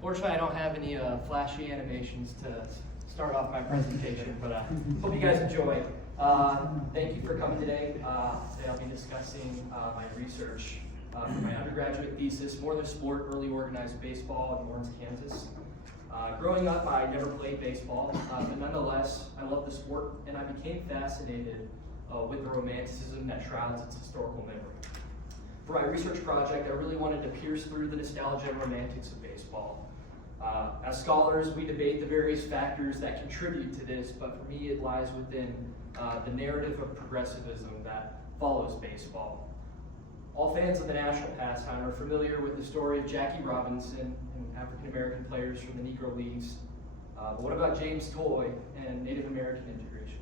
Fortunately, I don't have any flashy animations to start off my presentation, but hope you guys enjoy. Thank you for coming today. Today I'll be discussing my research for my undergraduate thesis, More Than Sport, Early Organized Baseball in Lawrence, Kansas. Growing up, I never played baseball, but nonetheless, I love the sport, and I became fascinated with the romanticism that shrouds its historical memory. For my research project, I really wanted to pierce through the nostalgia and romantics of baseball. As scholars, we debate the various factors that contribute to this, but for me, it lies within the narrative of progressivism that follows baseball. All fans of the national pastime are familiar with the story of Jackie Robinson and African-American players from the Negro Leagues. But what about James Toy and Native American integration?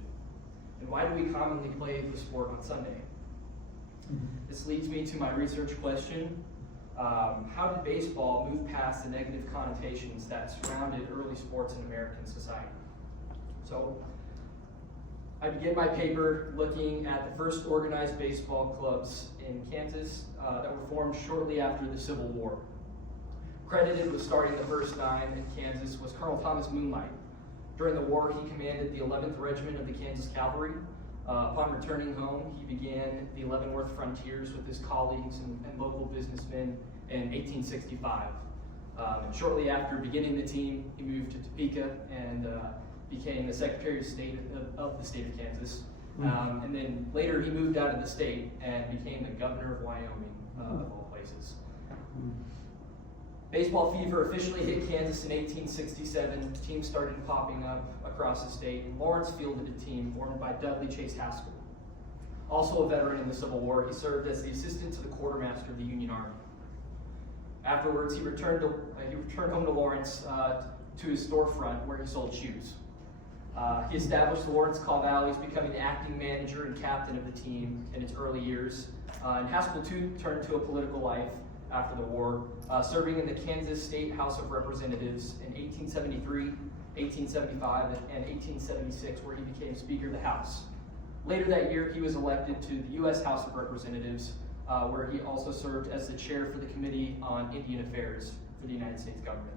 And why do we commonly play the sport on Sunday? This leads me to my research question. How did baseball move past the negative connotations that surrounded early sports in American society? So, I begin my paper looking at the first organized baseball clubs in Kansas that were formed shortly after the Civil War. Credited with starting the first 9 in Kansas was Colonel Thomas Moonlight. During the war, he commanded the 11th Regiment of the Kansas Cavalry. Upon returning home, he began the Leavenworth Frontiers with his colleagues and local businessmen in 1865. And shortly after beginning the team, he moved to Topeka and became the Secretary of State of the state of Kansas. And then later he moved out of the state and became the governor of Wyoming, of all places. Baseball fever officially hit Kansas in 1867. Teams started popping up across the state, and Lawrence fielded a team formed by Dudley Chase Haskell. Also a veteran in the Civil War, he served as the assistant to the quartermaster of the Union Army. Afterwards, he returned home to Lawrence to his storefront where he sold shoes. He established the Lawrence Call Valleys, becoming the acting manager and captain of the team in its early years. And Haskell, too, turned to a political life after the war, serving in the Kansas State House of Representatives in 1873, 1875, and 1876, where he became Speaker of the House. Later that year, he was elected to the U.S. House of Representatives, where he also served as the chair for the Committee on Indian Affairs for the United States government.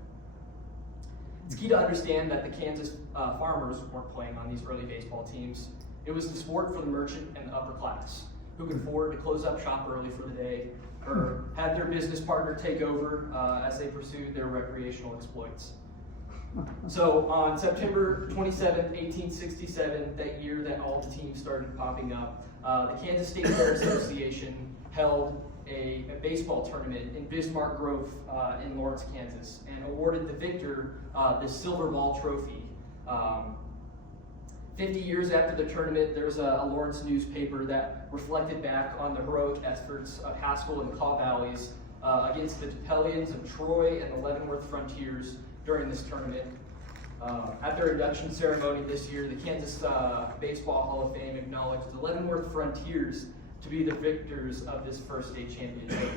It's key to understand that the Kansas farmers weren't playing on these early baseball teams. It was the sport for the merchant and the upper class, who could afford to close up shop early for the day, or had their business partner take over as they pursued their recreational exploits. So on September 27, 1867, that year that all the teams started popping up, the Kansas State Fair Association held a baseball tournament in Bismarck Grove in Lawrence, Kansas, and awarded the victor the Silver Ball Trophy. 50 years after the tournament, there's a Lawrence newspaper that reflected back on the heroic efforts of Haskell and the Kaw Valleys against the Tupelians of Troy and the Leavenworth Frontiers during this tournament. At their induction ceremony this year, the Kansas Baseball Hall of Fame acknowledged the Leavenworth Frontiers to be the victors of this first state championship.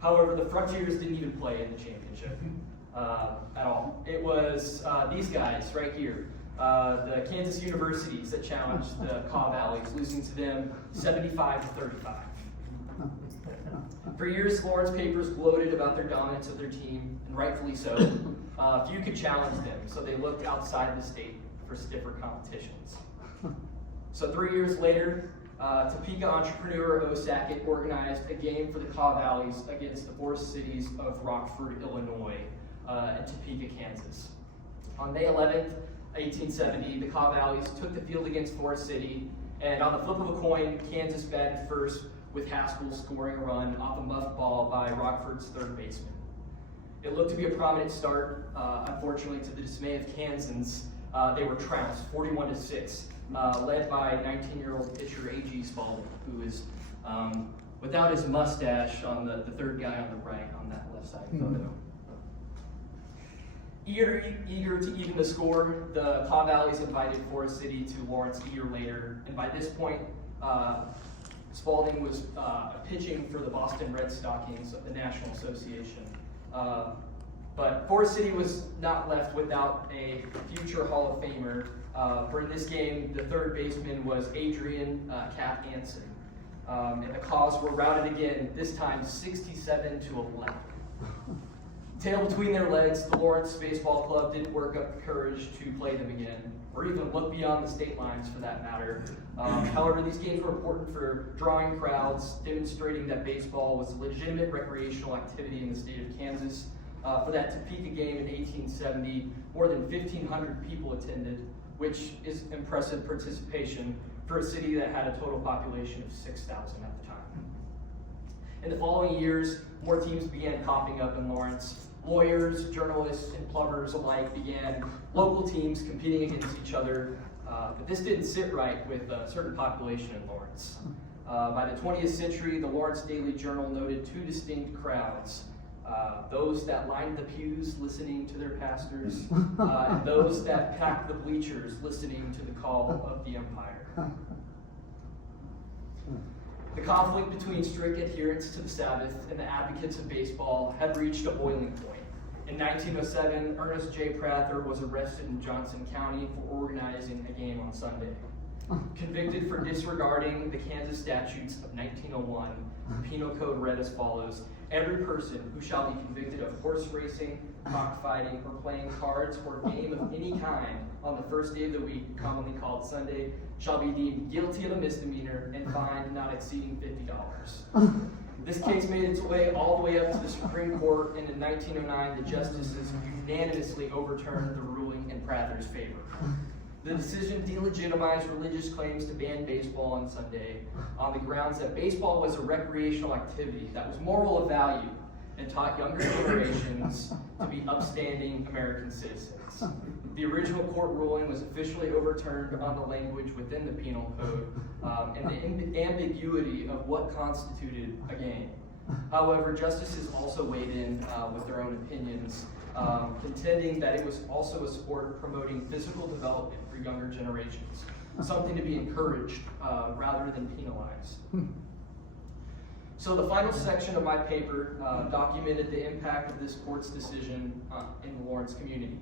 However, the Frontiers didn't even play in the championship at all. It was these guys right here, the Kansas Universities, that challenged the Kaw Valleys, losing to them 75-35. For years, Lawrence papers gloated about their dominance of their team, and rightfully so. Few could challenge them, so they looked outside the state for stiffer competitions. So 3 years later, Topeka entrepreneur O. Sackett organized a game for the Kaw Valleys against the Forest cities of Rockford, Illinois, and Topeka, Kansas. On May 11th, 1870, the Kaw Valleys took the field against Forest City, and on the flip of a coin, Kansas batted first, with Haskell scoring a run off a muffed ball by Rockford's third baseman. It looked to be a prominent start. Unfortunately, to the dismay of Kansans, they were trounced 41-6, led by 19-year-old pitcher A.G. Spalding, who is without his mustache on the third guy on the right on that left side photo. Eager to even the score, the Kaw Valleys invited Forest City to Lawrence a year later, and by this point, Spalding was pitching for the Boston Red Stockings of the National Association. But Forest City was not left without a future Hall of Famer. For this game, the third baseman was Adrian Cap Anson. And the Kaws were routed again, this time 67-11. Tail between their legs, the Lawrence Baseball Club didn't work up the courage to play them again, or even look beyond the state lines for that matter. However, these games were important for drawing crowds, demonstrating that baseball was a legitimate recreational activity in the state of Kansas. For that Topeka game in 1870, more than 1,500 people attended, which is impressive participation for a city that had a total population of 6,000 at the time. In the following years, more teams began popping up in Lawrence. Lawyers, journalists, and plumbers alike began local teams competing against each other, but this didn't sit right with a certain population in Lawrence. By the 20th century, the Lawrence Daily Journal noted two distinct crowds. Those that lined the pews listening to their pastors, and those that packed the bleachers listening to the call of the umpire. The conflict between strict adherents to the Sabbath and the advocates of baseball had reached a boiling point. In 1907, Ernest J. Prather was arrested in Johnson County for organizing a game on Sunday. Convicted for disregarding the Kansas statutes of 1901, the Penal Code read as follows: every person who shall be convicted of horse racing, cockfighting, or playing cards or game of any kind on the first day of the week, commonly called Sunday, shall be deemed guilty of a misdemeanor and fined not exceeding $50. This case made its way all the way up to the Supreme Court, and in 1909, the justices unanimously overturned the ruling in Prather's favor. The decision delegitimized religious claims to ban baseball on Sunday on the grounds that baseball was a recreational activity that was moral of value and taught younger generations to be upstanding American citizens. The original court ruling was officially overturned on the language within the Penal Code and the ambiguity of what constituted a game. However, justices also weighed in with their own opinions, contending that it was also a sport promoting physical development for younger generations, something to be encouraged rather than penalized. So the final section of my paper documented the impact of this court's decision in the Lawrence community.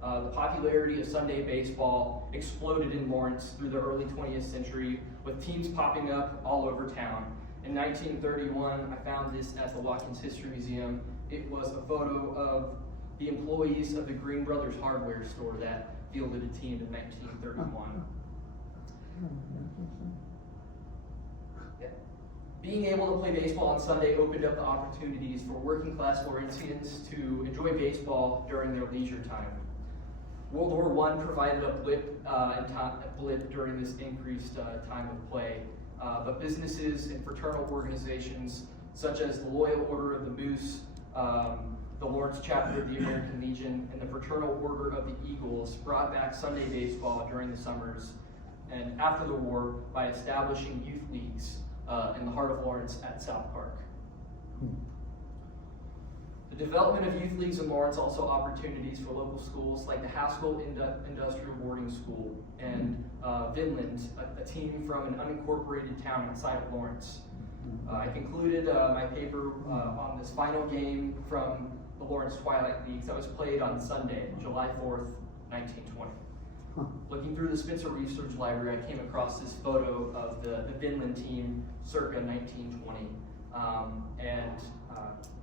The popularity of Sunday baseball exploded in Lawrence through the early 20th century, with teams popping up all over town. In 1931, I found this at the Watkins History Museum. It was a photo of the employees of the Green Brothers hardware store that fielded a team in 1931. Yeah. Being able to play baseball on Sunday opened up the opportunities for working class Lawrenceans to enjoy baseball during their leisure time. World War I provided a blip during this increased time of play, but businesses and fraternal organizations such as the Loyal Order of the Moose, the Lawrence chapter of the American Legion, and the Fraternal Order of the Eagles brought back Sunday baseball during the summers and after the war by establishing youth leagues in the heart of Lawrence at South Park. The development of youth leagues in Lawrence also opportunities for local schools like the Haskell Industrial Boarding School and Vinland, a team from an unincorporated town outside of Lawrence. I concluded my paper on this final game from the Lawrence Twilight Leagues that was played on Sunday, July 4th, 1920. Looking through the Spencer Research Library, I came across this photo of the Vinland team circa 1920.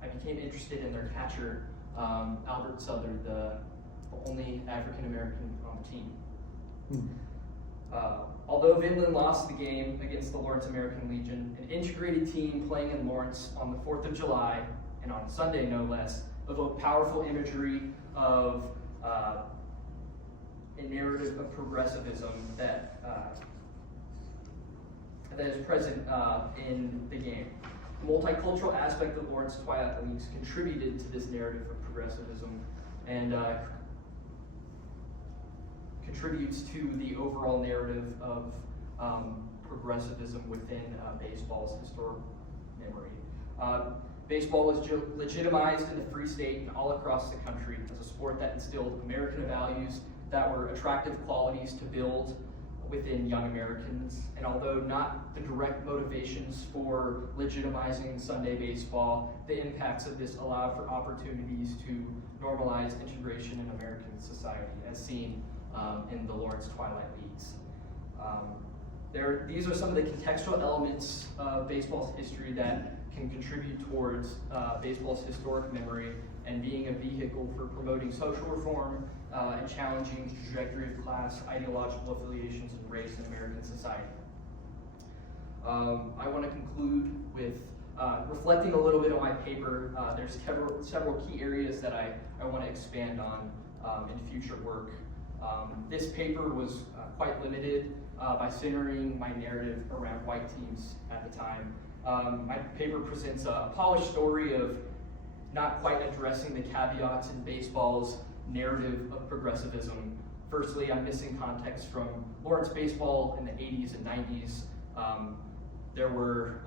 I became interested in their catcher, Albert Southard, the only African American on the team. Although Vinland lost the game against the Lawrence American Legion, an integrated team playing in Lawrence on the 4th of July, and on Sunday no less, evoked powerful imagery of a narrative of progressivism that is present in the game. The multicultural aspect of Lawrence Twilight Leagues contributed to this narrative of progressivism and contributes to the overall narrative of progressivism within baseball's historic memory. Baseball was legitimized in the Free State and all across the country as a sport that instilled American values that were attractive qualities to build within young Americans. And although not the direct motivations for legitimizing Sunday baseball, the impacts of this allowed for opportunities to normalize integration in American society, as seen in the Lawrence Twilight Leagues. These are some of the contextual elements of baseball's history that can contribute towards baseball's historic memory and being a vehicle for promoting social reform and challenging the trajectory of class, ideological affiliations, and race in American society. I want to conclude with reflecting a little bit on my paper. There's several key areas that I want to expand on in future work. This paper was quite limited by centering my narrative around white teams at the time. My paper presents a polished story of not quite addressing the caveats in baseball's narrative of progressivism. Firstly, I'm missing context from Lawrence baseball in the 80s and 90s. There were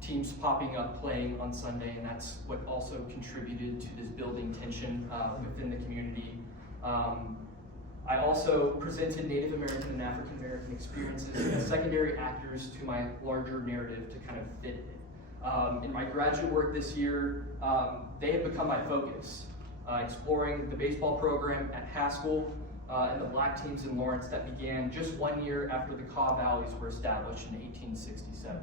teams popping up playing on Sunday, and that's what also contributed to this building tension within the community. I also presented Native American and African American experiences as secondary actors to my larger narrative to kind of fit it. In my graduate work this year, they have become my focus, exploring the baseball program at Haskell and the black teams in Lawrence that began just 1 year after the Kaw Valleys were established in 1867.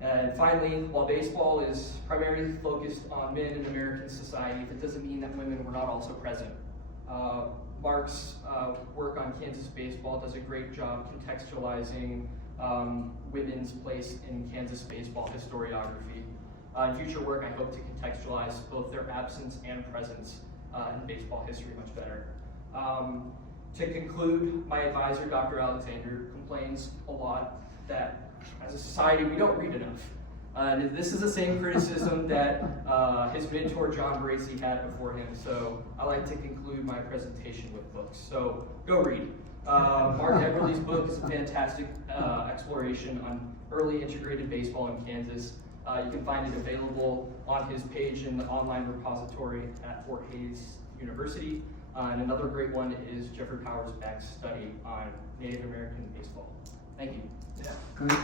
And finally, while baseball is primarily focused on men in American society, that doesn't mean that women were not also present. Mark's work on Kansas baseball does a great job contextualizing women's place in Kansas baseball historiography. In future work, I hope to contextualize both their absence and presence in baseball history much better. To conclude, my advisor, Dr. Alexander, complains a lot that as a society, we don't read enough. And this is the same criticism that his mentor, John Bracey, had before him. So I like to conclude my presentation with books. So go read. Mark Eberly's book is a fantastic exploration on early integrated baseball in Kansas. You can find it available on his page in the online repository at Fort Hays University. And another great one is Jeffrey Powers Beck's study on Native American baseball. Thank you. Yeah. Great.